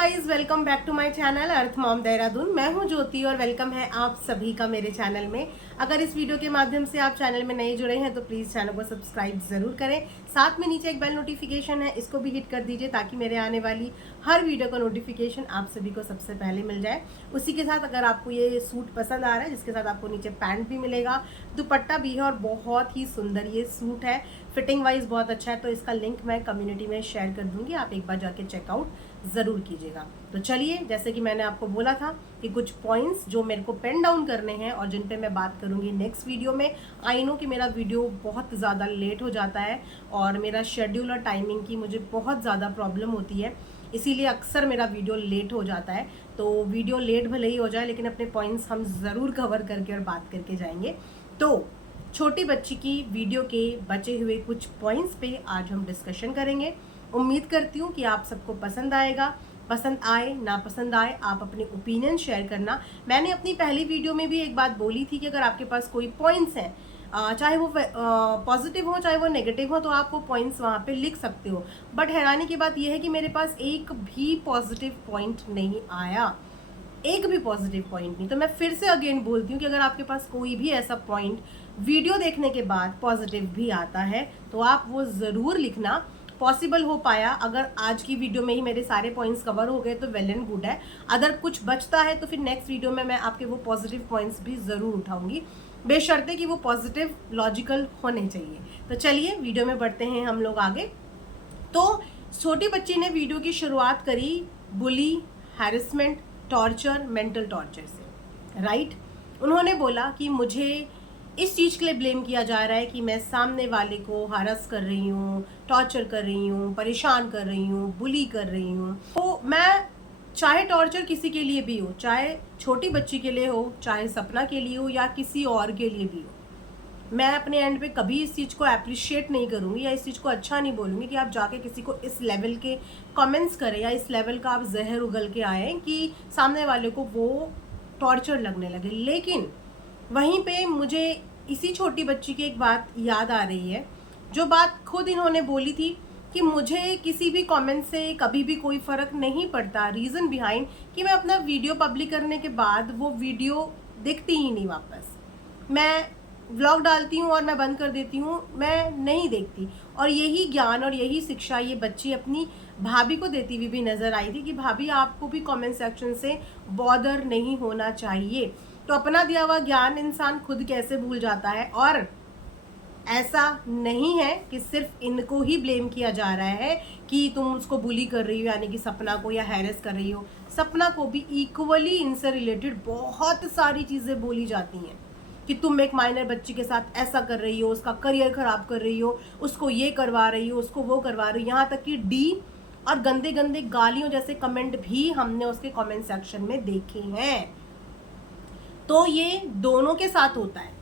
Guys, welcome back to my channel earth mom Dehradun. मैं हूं ज्योति और वेलकम है आप सभी का मेरे चैनल में। अगर इस वीडियो के माध्यम से आप चैनल में नए जुड़े हैं तो प्लीज़ चैनल को सब्सक्राइब ज़रूर करें। साथ में नीचे एक बेल नोटिफिकेशन है, इसको भी हिट कर दीजिए ताकि मेरे आने वाली हर वीडियो का नोटिफिकेशन आप सभी को सबसे पहले मिल जाए। उसी के साथ अगर आपको ये सूट पसंद आ रहा है, जिसके साथ आपको नीचे पैंट भी मिलेगा, दुपट्टा भी है और बहुत ही सुंदर ये सूट है, फिटिंग वाइज बहुत अच्छा है, तो इसका लिंक मैं कम्युनिटी में शेयर कर दूंगी, आप एक बार जाके चेकआउट ज़रूर कीजिएगा। तो चलिए, जैसे कि मैंने आपको बोला था कि कुछ पॉइंट्स जो मेरे को पेन डाउन करने हैं और जिन पे मैं बात करूंगी नेक्स्ट वीडियो में। आई नो कि मेरा वीडियो बहुत ज़्यादा लेट हो जाता है और मेरा शेड्यूल और टाइमिंग की मुझे बहुत ज़्यादा प्रॉब्लम होती है, इसीलिए अक्सर मेरा वीडियो लेट हो जाता है। तो वीडियो लेट भले ही हो जाए लेकिन अपने पॉइंट्स हम ज़रूर कवर करके और बात करके जाएंगे। तो छोटी बच्ची की वीडियो के बचे हुए कुछ पॉइंट्स पे आज हम डिस्कशन करेंगे। उम्मीद करती हूँ कि आप सबको पसंद आएगा। पसंद आए ना पसंद आए, आप अपने ओपिनियन शेयर करना। मैंने अपनी पहली वीडियो में भी एक बात बोली थी कि अगर आपके पास कोई पॉइंट्स हैं, चाहे वो पॉजिटिव हो चाहे वो नेगेटिव हो, तो आप वो पॉइंट्स वहाँ पे लिख सकते हो। बट हैरानी की बात यह है कि मेरे पास एक भी पॉजिटिव पॉइंट नहीं आया, एक भी पॉजिटिव पॉइंट नहीं। तो मैं फिर से अगेन बोलती हूँ कि अगर आपके पास कोई भी ऐसा पॉइंट वीडियो देखने के बाद पॉजिटिव भी आता है तो आप वो ज़रूर लिखना। पॉसिबल हो पाया, अगर आज की वीडियो में ही मेरे सारे पॉइंट्स कवर हो गए तो वेल एंड गुड है। अगर कुछ बचता है तो फिर नेक्स्ट वीडियो में मैं आपके वो पॉजिटिव पॉइंट्स भी ज़रूर उठाऊंगी, बेशर्ते कि वो पॉजिटिव लॉजिकल होने चाहिए। तो चलिए वीडियो में बढ़ते हैं हम लोग आगे। तो छोटी बच्ची ने वीडियो की शुरुआत करी बुली, हैरेसमेंट, टॉर्चर, मेंटल टॉर्चर से, राइट। उन्होंने बोला कि मुझे इस चीज़ के लिए ब्लेम किया जा रहा है कि मैं सामने वाले को हरास कर रही हूँ, टॉर्चर कर रही हूँ, परेशान कर रही हूँ, बुली कर रही हूँ। तो मैं, चाहे टॉर्चर किसी के लिए भी हो, चाहे छोटी बच्ची के लिए हो, चाहे सपना के लिए हो या किसी और के लिए भी हो, मैं अपने एंड पे कभी इस चीज़ को अप्रिशिएट नहीं करूँगी या इस चीज़ को अच्छा नहीं बोलूँगी कि आप जाके किसी को इस लेवल के कमेंट्स करें या इस लेवल का आप जहर उगल के आए कि सामने वाले को वो टॉर्चर लगने लगे। लेकिन वहीं पे मुझे इसी छोटी बच्ची की एक बात याद आ रही है, जो बात खुद इन्होंने बोली थी कि मुझे किसी भी कमेंट से कभी भी कोई फ़र्क नहीं पड़ता। रीज़न बिहाइंड कि मैं अपना वीडियो पब्लिक करने के बाद वो वीडियो देखती ही नहीं वापस। मैं व्लॉग डालती हूँ और मैं बंद कर देती हूँ, मैं नहीं देखती। और यही ज्ञान और यही शिक्षा ये बच्ची अपनी भाभी को देती हुई भी नज़र आई थी कि भाभी आपको भी कमेंट सेक्शन से बॉदर नहीं होना चाहिए। तो अपना दिया हुआ ज्ञान इंसान खुद कैसे भूल जाता है। और ऐसा नहीं है कि सिर्फ इनको ही ब्लेम किया जा रहा है कि तुम उसको बुली कर रही हो, यानी कि सपना को, या हैरेस कर रही हो। सपना को भी इक्वली इनसे रिलेटेड बहुत सारी चीज़ें बोली जाती हैं कि तुम एक माइनर बच्ची के साथ ऐसा कर रही हो, उसका करियर खराब कर रही हो, उसको ये करवा रही हो, उसको वो करवा रही हो। यहाँ तक कि डी और गंदे गंदे गालियों जैसे कमेंट भी हमने उसके कमेंट सेक्शन में देखे हैं। तो ये दोनों के साथ होता है।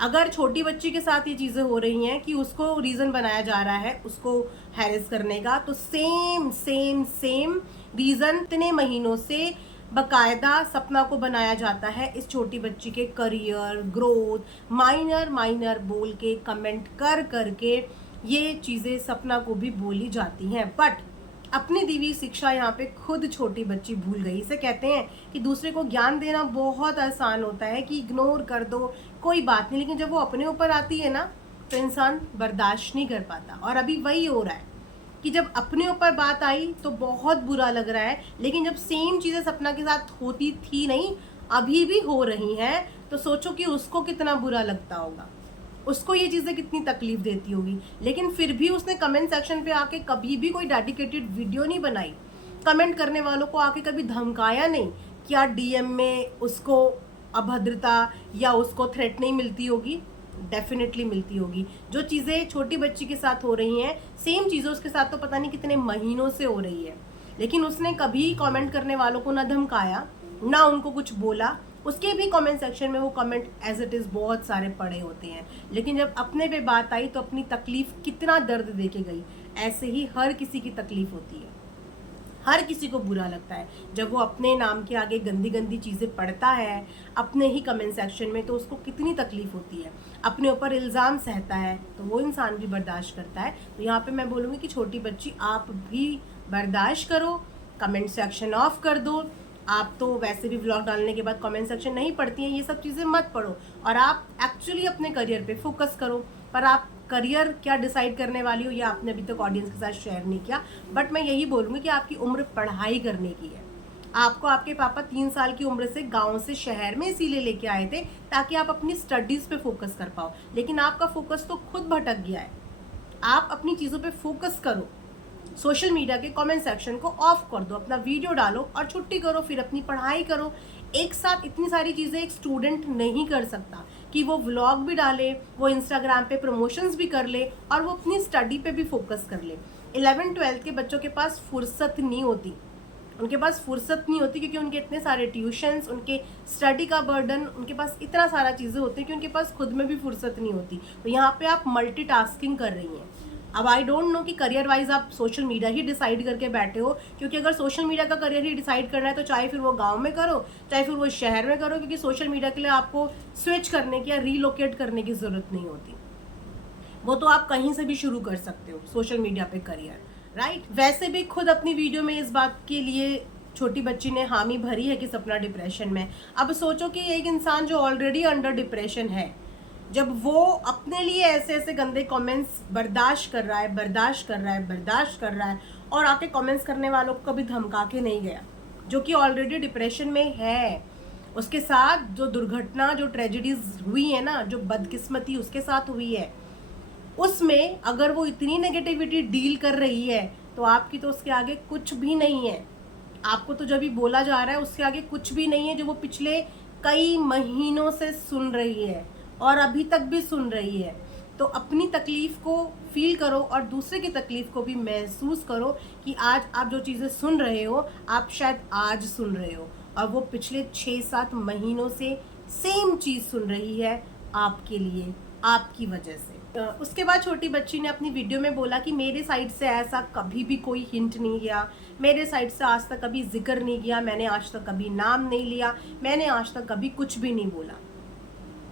अगर छोटी बच्ची के साथ ये चीज़ें हो रही हैं कि उसको रीज़न बनाया जा रहा है उसको हैरेस करने का, तो सेम सेम सेम रीज़न इतने महीनों से बकायदा सपना को बनाया जाता है इस छोटी बच्ची के करियर, ग्रोथ, माइनर माइनर बोल के, कमेंट कर करके ये चीज़ें सपना को भी बोली जाती हैं। बट अपनी दी हुई शिक्षा यहाँ पे खुद छोटी बच्ची भूल गई। इसे कहते हैं कि दूसरे को ज्ञान देना बहुत आसान होता है कि इग्नोर कर दो, कोई बात नहीं, लेकिन जब वो अपने ऊपर आती है ना तो इंसान बर्दाश्त नहीं कर पाता। और अभी वही हो रहा है कि जब अपने ऊपर बात आई तो बहुत बुरा लग रहा है, लेकिन जब सेम चीज़ें सपना के साथ होती थी, नहीं अभी भी हो रही हैं, तो सोचो कि उसको कितना बुरा लगता होगा, उसको ये चीज़ें कितनी तकलीफ देती होगी। लेकिन फिर भी उसने कमेंट सेक्शन पे आके कभी भी कोई डेडिकेटेड वीडियो नहीं बनाई, कमेंट करने वालों को आके कभी धमकाया नहीं। क्या डीएम में उसको अभद्रता या उसको थ्रेट नहीं मिलती होगी? डेफिनेटली मिलती होगी। जो चीज़ें छोटी बच्ची के साथ हो रही हैं, सेम चीज़ें उसके साथ तो पता नहीं कितने महीनों से हो रही है, लेकिन उसने कभी कमेंट करने वालों को ना धमकाया ना उनको कुछ बोला। उसके भी कमेंट सेक्शन में वो कमेंट एज इट इज़ बहुत सारे पड़े होते हैं, लेकिन जब अपने पे बात आई तो अपनी तकलीफ कितना दर्द दे के गई। ऐसे ही हर किसी की तकलीफ होती है, हर किसी को बुरा लगता है जब वो अपने नाम के आगे गंदी गंदी चीज़ें पढ़ता है अपने ही कमेंट सेक्शन में, तो उसको कितनी तकलीफ होती है। अपने ऊपर इल्ज़ाम सहता है तो वो इंसान भी बर्दाश्त करता है। तो यहाँ पे मैं बोलूँगी कि छोटी बच्ची आप भी बर्दाश्त करो, कमेंट सेक्शन ऑफ कर दो। आप तो वैसे भी व्लॉग डालने के बाद कमेंट सेक्शन नहीं पढ़ती हैं, ये सब चीज़ें मत पढ़ो और आप एक्चुअली अपने करियर पे फोकस करो। पर आप करियर क्या डिसाइड करने वाली हो ये आपने अभी तक ऑडियंस के साथ शेयर नहीं किया, बट मैं यही बोलूँगी कि आपकी उम्र पढ़ाई करने की है। आपको आपके पापा 3 साल की उम्र से गांव से शहर में इसीलिए लेके आए थे ताकि आप अपनी स्टडीज़ पे फोकस कर पाओ, लेकिन आपका फोकस तो खुद भटक गया है। आप अपनी चीज़ों पे फोकस करो। सोशल मीडिया के कमेंट सेक्शन को ऑफ कर दो, अपना वीडियो डालो और छुट्टी करो, फिर अपनी पढ़ाई करो। एक साथ इतनी सारी चीज़ें एक स्टूडेंट नहीं कर सकता कि वो व्लॉग भी डाले, वो इंस्टाग्राम पे प्रमोशंस भी कर ले और वो अपनी स्टडी पे भी फोकस कर ले। 11-12 के बच्चों के पास फुर्सत नहीं होती, उनके पास फुर्सत नहीं होती क्योंकि उनके इतने सारे ट्यूशन्स, उनके स्टडी का बर्डन, उनके पास इतना सारा चीज़ें होती हैं कि उनके पास खुद में भी फुर्सत नहीं होती। तो यहाँ पे आप मल्टीटास्किंग कर रही हैं। अब आई डोंट नो कि करियर वाइज आप सोशल मीडिया ही डिसाइड करके बैठे हो, क्योंकि अगर सोशल मीडिया का करियर ही डिसाइड करना है तो चाहे फिर वो गांव में करो चाहे फिर वो शहर में करो, क्योंकि सोशल मीडिया के लिए आपको स्विच करने की या रीलोकेट करने की ज़रूरत नहीं होती। वो तो आप कहीं से भी शुरू कर सकते हो सोशल मीडिया पे करियर, राइट। वैसे भी खुद अपनी वीडियो में इस बात के लिए छोटी बच्ची ने हामी भरी है कि सपना डिप्रेशन में। अब सोचो कि एक इंसान जो ऑलरेडी अंडर डिप्रेशन है, जब वो अपने लिए ऐसे ऐसे गंदे कमेंट्स बर्दाश्त कर रहा है और आके कमेंट्स करने वालों को कभी धमका के नहीं गया, जो कि ऑलरेडी डिप्रेशन में है, उसके साथ जो दुर्घटना, जो ट्रेजेडीज हुई है ना, जो बदकिस्मती उसके साथ हुई है, उसमें अगर वो इतनी नेगेटिविटी डील कर रही है तो आपकी तो उसके आगे कुछ भी नहीं है। आपको तो जब भी बोला जा रहा है उसके आगे कुछ भी नहीं है, जो वो पिछले कई महीनों से सुन रही है और अभी तक भी सुन रही है। तो अपनी तकलीफ को फील करो और दूसरे की तकलीफ को भी महसूस करो कि आज आप जो चीज़ें सुन रहे हो आप शायद आज सुन रहे हो और वो पिछले 6-7 महीनों से सेम चीज़ सुन रही है आपके लिए, आपकी वजह से। उसके बाद छोटी बच्ची ने अपनी वीडियो में बोला कि मेरे साइड से ऐसा कभी भी कोई हिंट नहीं गया, मेरे साइड से आज तक कभी जिक्र नहीं किया, मैंने आज तक कभी नाम नहीं लिया, मैंने आज तक कभी कुछ भी नहीं बोला।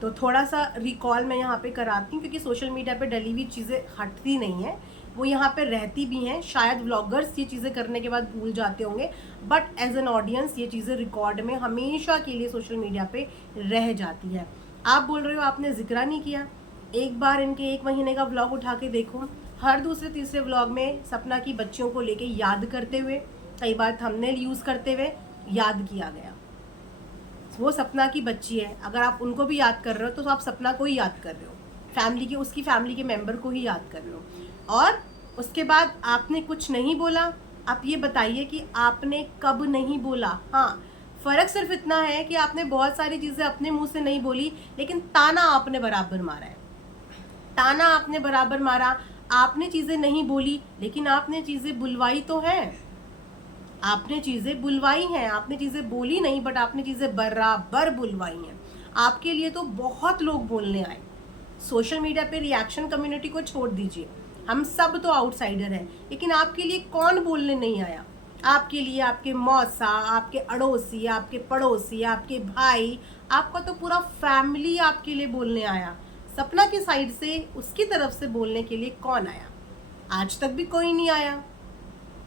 तो थोड़ा सा रिकॉल मैं यहाँ पे कराती हूँ, क्योंकि सोशल मीडिया पे डली हुई चीज़ें हटती नहीं हैं, वो यहाँ पे रहती भी हैं। शायद व्लॉगर्स ये चीज़ें करने के बाद भूल जाते होंगे, बट एज एन ऑडियंस ये चीज़ें रिकॉर्ड में हमेशा के लिए सोशल मीडिया पे रह जाती है। आप बोल रहे हो आपने जिक्र नहीं किया, एक बार इनके 1 महीने का व्लॉग उठा के देखो, हर दूसरे तीसरे व्लॉग में सपना की बच्चियों को लेके याद करते हुए, कई बार थंबनेल यूज़ करते हुए याद किया गया। वो सपना की बच्ची है, अगर आप उनको भी याद कर रहे हो तो आप सपना को ही याद कर रहे हो, फैमिली के, उसकी फैमिली के मेंबर को ही याद कर रहे हो। और उसके बाद आपने कुछ नहीं बोला। आप ये बताइए कि आपने कब नहीं बोला। हाँ, फ़र्क सिर्फ इतना है कि आपने बहुत सारी चीज़ें अपने मुंह से नहीं बोली, लेकिन ताना आपने बराबर मारा है, ताना आपने बराबर मारा। आपने चीज़ें नहीं बोली लेकिन आपने चीज़ें बुलवाई तो है, आपने चीज़ें बुलवाई हैं, आपने चीज़ें बोली नहीं, बट आपने चीज़ें बराबर बुलवाई हैं। आपके लिए तो बहुत लोग बोलने आए। सोशल मीडिया पे रिएक्शन कम्युनिटी को छोड़ दीजिए, हम सब तो आउटसाइडर हैं, लेकिन आपके लिए कौन बोलने नहीं आया? आपके लिए आपके मौसा, आपके अड़ोसी, आपके पड़ोसी, आपके भाई, आपका तो पूरा फैमिली आपके लिए बोलने आया। सपना की साइड से, उसकी तरफ से बोलने के लिए कौन आया? आज तक भी कोई नहीं आया,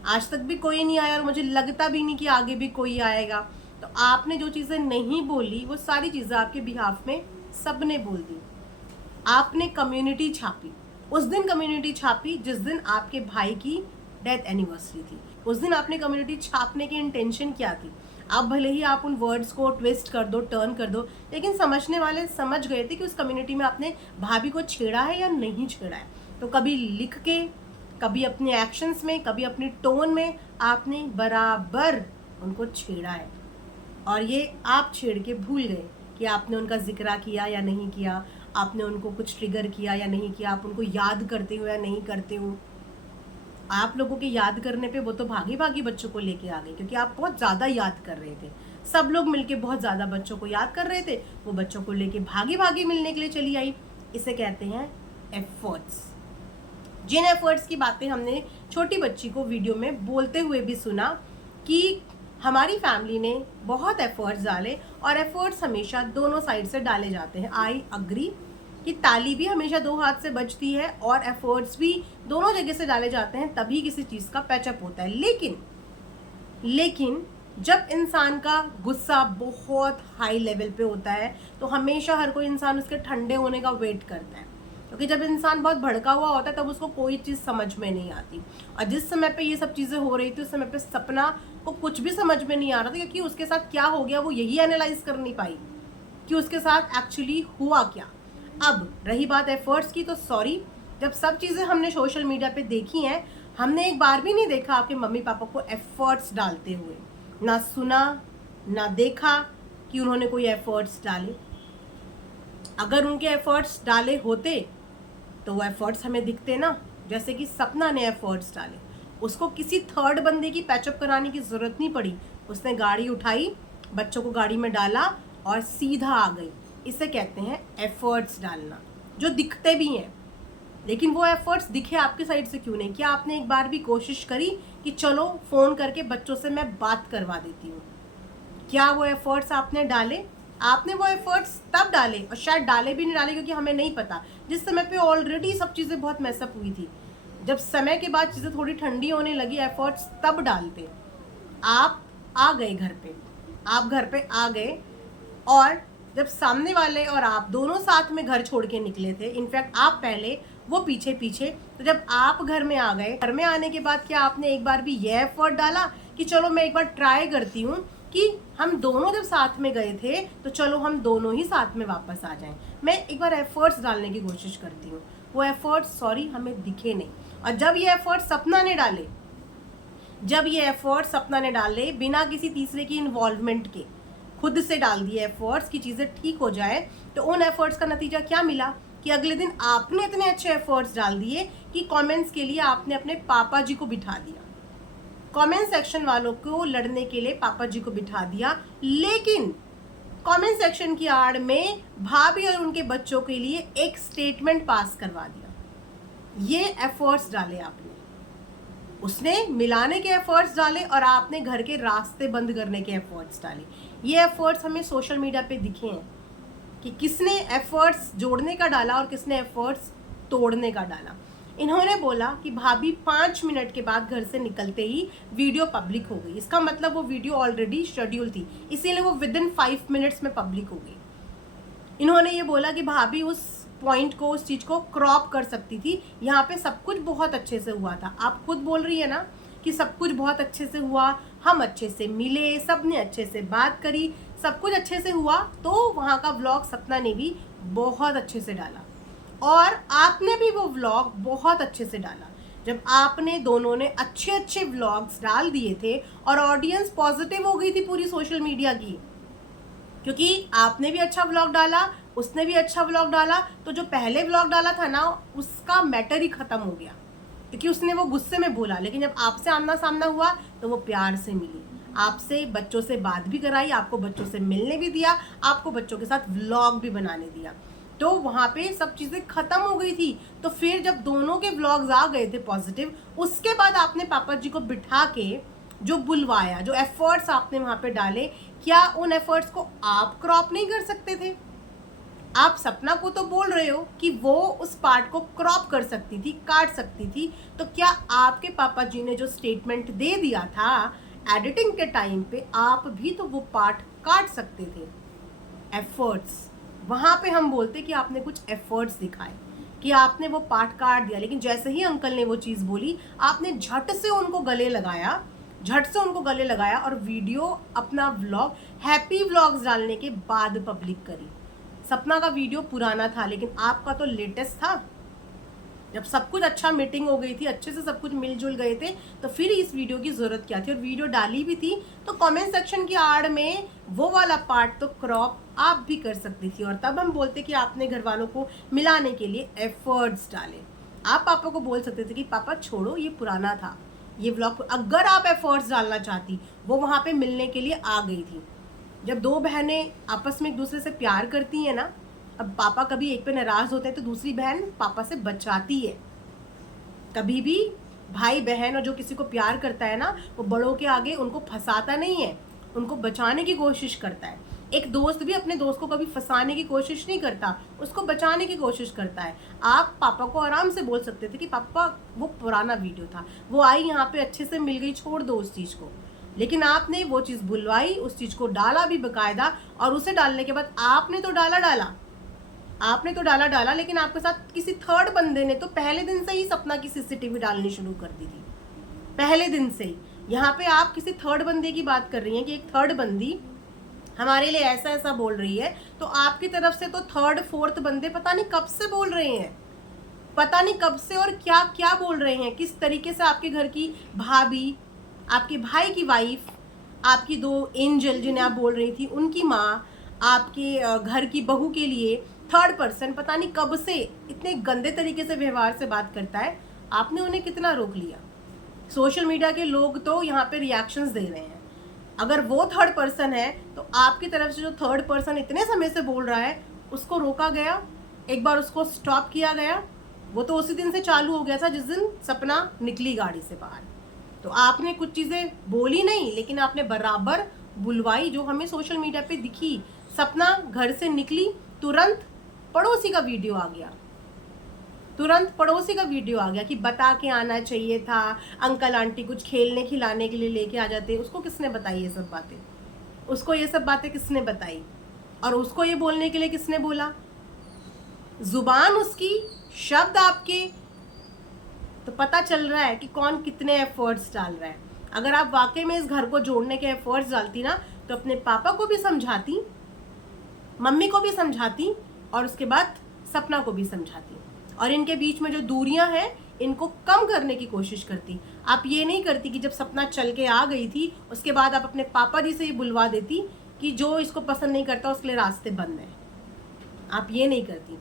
आज तक भी कोई नहीं आया और मुझे लगता भी नहीं कि आगे भी कोई आएगा। तो आपने जो चीज़ें नहीं बोली वो सारी चीज़ें आपके बिहाफ में सबने बोल दी। आपने कम्युनिटी छापी, उस दिन कम्युनिटी छापी जिस दिन आपके भाई की डेथ एनिवर्सरी थी। उस दिन आपने कम्युनिटी छापने की इंटेंशन क्या थी? आप भले ही आप उन वर्ड्स को ट्विस्ट कर दो, टर्न कर दो, लेकिन समझने वाले समझ गए थे कि उस कम्युनिटी में आपने भाभी को छेड़ा है या नहीं छेड़ा है। तो कभी लिख के, कभी अपने एक्शंस में, कभी अपनी टोन में आपने बराबर उनको छेड़ा है। और ये आप छेड़ के भूल गए कि आपने उनका जिक्र किया या नहीं किया, आपने उनको कुछ ट्रिगर किया या नहीं किया, आप उनको याद करते हो या नहीं करते हो। आप लोगों के याद करने पे वो तो भागी भागी बच्चों को लेके आ गए, क्योंकि आप बहुत ज़्यादा याद कर रहे थे। सब लोग मिलके बहुत ज़्यादा बच्चों को याद कर रहे थे, वो बच्चों को लेके भागी भागी मिलने के लिए चली आई। इसे कहते हैं एफर्ट्स। जिन एफर्ट्स की बातें हमने छोटी बच्ची को वीडियो में बोलते हुए भी सुना कि हमारी फैमिली ने बहुत एफर्ट्स डाले, और एफर्ट्स हमेशा दोनों साइड से डाले जाते हैं। आई अग्री कि ताली भी हमेशा 2 हाथ से बजती है और एफर्ट्स भी दोनों जगह से डाले जाते हैं, तभी किसी चीज़ का पैचअप होता है। लेकिन लेकिन जब इंसान का गुस्सा बहुत हाई लेवल पे होता है तो हमेशा हर कोई इंसान उसके ठंडे होने का वेट करता है, क्योंकि जब इंसान बहुत भड़का हुआ होता है तब उसको कोई चीज़ समझ में नहीं आती। और जिस समय पे ये सब चीज़ें हो रही थी उस समय पे सपना को कुछ भी समझ में नहीं आ रहा था, क्योंकि उसके साथ क्या हो गया वो यही एनालाइज कर नहीं पाई कि उसके साथ एक्चुअली हुआ क्या। अब रही बात एफर्ट्स की, तो सॉरी, जब सब चीज़ें हमने सोशल मीडिया पे देखी हैं, हमने एक बार भी नहीं देखा आपके मम्मी पापा को एफर्ट्स डालते हुए, ना सुना ना देखा कि उन्होंने कोई एफर्ट्स डाले। अगर उनके एफर्ट्स डाले होते तो वो एफर्ट्स हमें दिखते ना। जैसे कि सपना ने एफर्ट्स डाले, उसको किसी थर्ड बंदे की पैचअप कराने की जरूरत नहीं पड़ी, उसने गाड़ी उठाई, बच्चों को गाड़ी में डाला और सीधा आ गई। इसे कहते हैं एफर्ट्स डालना, जो दिखते भी हैं। लेकिन वो एफर्ट्स दिखे आपकी साइड से क्यों नहीं? क्या आपने एक बार भी कोशिश करी कि चलो फोन करके बच्चों से मैं बात करवा देती हूँ? क्या वो एफर्ट्स आपने डाले? आपने वो एफर्ट्स तब डाले, और शायद डाले भी नहीं डाले क्योंकि हमें नहीं पता, जिस समय पे ऑलरेडी सब चीज़ें बहुत मैसअप हुई थी। जब समय के बाद चीज़ें थोड़ी ठंडी होने लगी, एफर्ट्स तब डालते। आप आ गए घर पे, आप घर पे आ गए, और जब सामने वाले और आप दोनों साथ में घर छोड़ के निकले थे, इनफैक्ट आप पहले वो पीछे पीछे, तो जब आप घर में आ गए, घर में आने के बाद क्या आपने एक बार भी ये एफर्ट डाला कि चलो मैं एक बार ट्राई करती हूँ कि हम दोनों जब साथ में गए थे तो चलो हम दोनों ही साथ में वापस आ जाएं, मैं एक बार एफर्ट्स डालने की कोशिश करती हूँ। वो एफर्ट्स सॉरी हमें दिखे नहीं। और जब ये एफर्ट्स सपना ने डाले, जब ये एफर्ट्स सपना ने डाले बिना किसी तीसरे की इन्वॉल्वमेंट के, खुद से डाल दिए एफर्ट्स की चीज़ें ठीक हो जाए, तो उन एफर्ट्स का नतीजा क्या मिला कि अगले दिन आपने इतने अच्छे एफर्ट्स डाल दिए कि कमेंट्स के लिए आपने अपने पापा जी को बिठा दिया, कमेंट सेक्शन वालों को लड़ने के लिए पापा जी को बिठा दिया। लेकिन कमेंट सेक्शन की आड़ में भाभी और उनके बच्चों के लिए एक स्टेटमेंट पास करवा दिया। ये एफर्ट्स डाले आपने, उसने मिलाने के एफर्ट्स डाले और आपने घर के रास्ते बंद करने के एफर्ट्स डाले। ये एफर्ट्स हमें सोशल मीडिया पे दिखे हैं कि किसने एफर्ट्स जोड़ने का डाला और किसने एफर्ट्स तोड़ने का डाला। इन्होंने बोला कि भाभी 5 मिनट के बाद घर से निकलते ही वीडियो पब्लिक हो गई। इसका मतलब वो वीडियो ऑलरेडी शेड्यूल थी, इसीलिए वो विद इन 5 मिनट्स में पब्लिक हो गई। इन्होंने ये बोला कि भाभी उस पॉइंट को, उस चीज़ को क्रॉप कर सकती थी, यहाँ पे सब कुछ बहुत अच्छे से हुआ था। आप खुद बोल रही है ना कि सब कुछ बहुत अच्छे से हुआ, हम अच्छे से मिले, सबने अच्छे से बात करी, सब कुछ अच्छे से हुआ। तो वहाँ का व्लॉग सपना ने भी बहुत अच्छे से डाला और आपने भी वो व्लॉग बहुत अच्छे से डाला। जब आपने दोनों ने अच्छे अच्छे व्लॉग्स डाल दिए थे और ऑडियंस पॉजिटिव हो गई थी पूरी सोशल मीडिया की, क्योंकि आपने भी अच्छा व्लॉग डाला, उसने भी अच्छा व्लॉग डाला, तो जो पहले व्लॉग डाला था ना उसका मैटर ही खत्म हो गया, क्योंकि उसने वो गुस्से में बोला। लेकिन जब आपसे आमना सामना हुआ तो वो प्यार से मिली, आपसे बच्चों से बात भी कराई, आपको बच्चों से मिलने भी दिया, आपको बच्चों के साथ व्लॉग भी बनाने दिया, तो वहाँ पे सब चीज़ें खत्म हो गई थी। तो फिर जब दोनों के व्लॉग्स आ गए थे पॉजिटिव, उसके बाद आपने पापा जी को बिठा के जो बुलवाया, जो एफर्ट्स आपने वहाँ पे डाले, क्या उन एफर्ट्स को आप क्रॉप नहीं कर सकते थे? आप सपना को तो बोल रहे हो कि वो उस पार्ट को क्रॉप कर सकती थी, काट सकती थी, तो क्या आपके पापा जी ने जो स्टेटमेंट दे दिया था एडिटिंग के टाइम पे, आप भी तो वो पार्ट काट सकते थे? एफर्ट्स, वहाँ पे हम बोलते कि आपने कुछ एफर्ट्स दिखाए, कि आपने वो पार्ट काट दिया। लेकिन जैसे ही अंकल ने वो चीज़ बोली, आपने झट से उनको गले लगाया, झट से उनको गले लगाया और वीडियो, अपना व्लॉग, हैप्पी व्लॉग्स डालने के बाद पब्लिक करी। सपना का वीडियो पुराना था, लेकिन आपका तो लेटेस्ट था। जब सब कुछ अच्छा मीटिंग हो गई थी, अच्छे से सब कुछ मिलजुल गए थे, तो फिर इस वीडियो की ज़रूरत क्या थी? और वीडियो डाली भी थी तो कमेंट सेक्शन की आड़ में वो वाला पार्ट तो क्रॉप आप भी कर सकती थी, और तब हम बोलते कि आपने घर वालों को मिलाने के लिए एफर्ट्स डाले। आप पापा को बोल सकते थे कि पापा छोड़ो, ये पुराना था, ये व्लॉग। अगर आप एफर्ट्स डालना चाहती, वो वहाँ पे मिलने के लिए आ गई थी। जब दो बहनें आपस में एक दूसरे से प्यार करती हैं ना, अब पापा कभी एक पे नाराज होते हैं तो दूसरी बहन पापा से बचाती है। कभी भी भाई बहन और जो किसी को प्यार करता है ना, वो बड़ों के आगे उनको फंसाता नहीं है, उनको बचाने की कोशिश करता है। एक दोस्त भी अपने दोस्त को कभी फंसाने की कोशिश नहीं करता, उसको बचाने की कोशिश करता है। आप पापा को आराम से बोल सकते थे कि पापा वो पुराना वीडियो था, वो आई यहाँ पे अच्छे से मिल गई, छोड़ दो उस चीज़ को। लेकिन आपने वो चीज़ बुलवाई, उस चीज़ को डाला भी बकायदा, और उसे डालने के बाद आपने तो डाला, लेकिन आपके साथ किसी थर्ड बंदे ने तो पहले दिन से ही सपना की सीसीटीवी डालनी शुरू कर दी थी, पहले दिन से ही। यहाँ पे आप किसी थर्ड बंदे की बात कर रही हैं कि एक थर्ड बंदी हमारे लिए ऐसा ऐसा बोल रही है, तो आपकी तरफ से तो थर्ड फोर्थ बंदे पता नहीं कब से बोल रहे हैं, पता नहीं कब से और क्या क्या बोल रहे हैं, किस तरीके से आपके घर की भाभी, आपके भाई की वाइफ, आपकी 2 एंजल जिन्हें आप बोल रही थी उनकी माँ, आपके घर की बहू के लिए थर्ड पर्सन पता नहीं कब से इतने गंदे तरीके से व्यवहार से बात करता है। आपने उन्हें कितना रोक लिया? सोशल मीडिया के लोग तो यहाँ पे रिएक्शंस दे रहे हैं। अगर वो थर्ड पर्सन है तो आपकी तरफ से जो थर्ड पर्सन इतने समय से बोल रहा है उसको रोका गया, एक बार उसको स्टॉप किया गया। वो तो उसी दिन से चालू हो गया था जिस दिन सपना निकली गाड़ी से बाहर। तो आपने कुछ चीज़ें बोली नहीं, लेकिन आपने बराबर बुलवाई, जो हमें सोशल मीडिया पे दिखी। सपना घर से निकली, तुरंत पड़ोसी का वीडियो आ गया, कि बता के आना चाहिए था, अंकल आंटी कुछ खेलने खिलाने के लिए लेके आ जाते। उसको किसने बताई ये सब बातें? उसको ये सब बातें किसने बताई? और उसको ये बोलने के लिए किसने बोला? जुबान उसकी, शब्द आपके। तो पता चल रहा है कि कौन कितने एफर्ट्स डाल रहा है। अगर आप वाकई में इस घर को जोड़ने के एफर्ट्स डालती ना, तो अपने पापा को भी समझाती, मम्मी को भी समझाती, और उसके बाद सपना को भी समझाती, और इनके बीच में जो दूरियां हैं इनको कम करने की कोशिश करती। आप ये नहीं करती कि जब सपना चल के आ गई थी उसके बाद आप अपने पापा जी से ये बुलवा देती कि जो इसको पसंद नहीं करता उसके लिए रास्ते बंद हैं। आप ये नहीं करती।